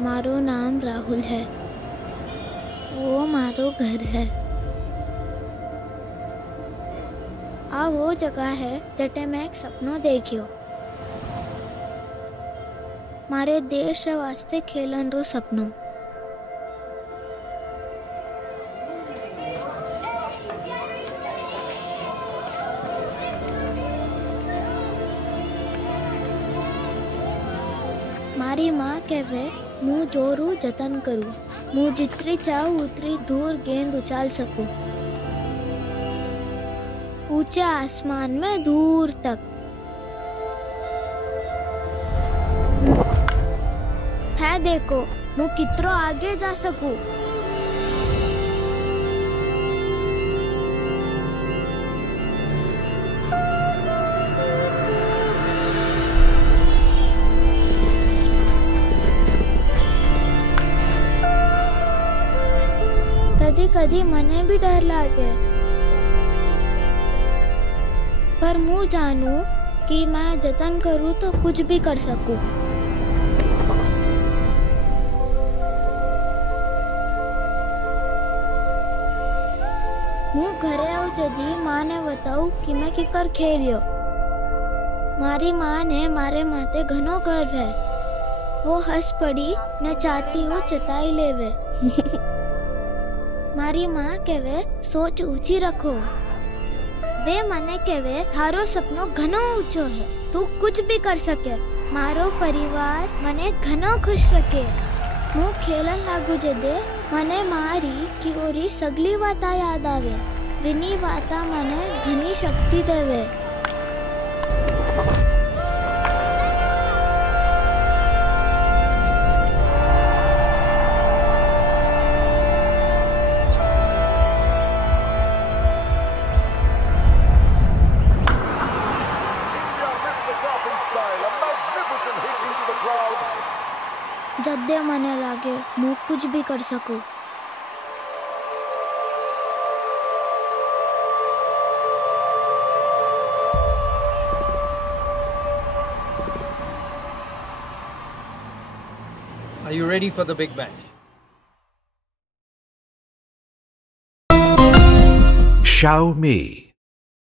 मारो नाम राहुल है, वो मारो घर है। आ वो जगह है जटे मैं एक सपनो देखियो। मारे देश वास्ते खेलन रो सपनो। मारी माँ कहवे मुँह जोरू जतन करूँ, मुँह जितरी चाहूँ उतरी दूर गेंद उछाल सकूँ, ऊंचे आसमान में दूर तक। है देखो मुँह कितरो आगे जा सकूँ। कदी कदी मने भी डर लागे, पर मुँह जानू कि मैं जतन करूँ तो कुछ भी कर सकूँ। मुँह घरे आओ जदी माँ ने बताऊ कि मैं किकर खेलियो। मारी माँ ने मारे माते घनो गर्व है। वो हंस पड़ी न चाहती हूँ चताई लेवे। मारी माँ कहवे सोच ऊंची रखो। वे मने कहवे थारो सपनो घनो ऊंचो है, तू कुछ भी कर सके। मारो परिवार मने घनो खुश रखे। मुँह खेलन लागू जदे मने मारी की ओरी सगली वाता याद आवे। विनी वाता मने घनी शक्ति देवे। जद्दे मने लागे मुँह कुछ भी कर सकूं। Are you ready for the big match? Xiaomi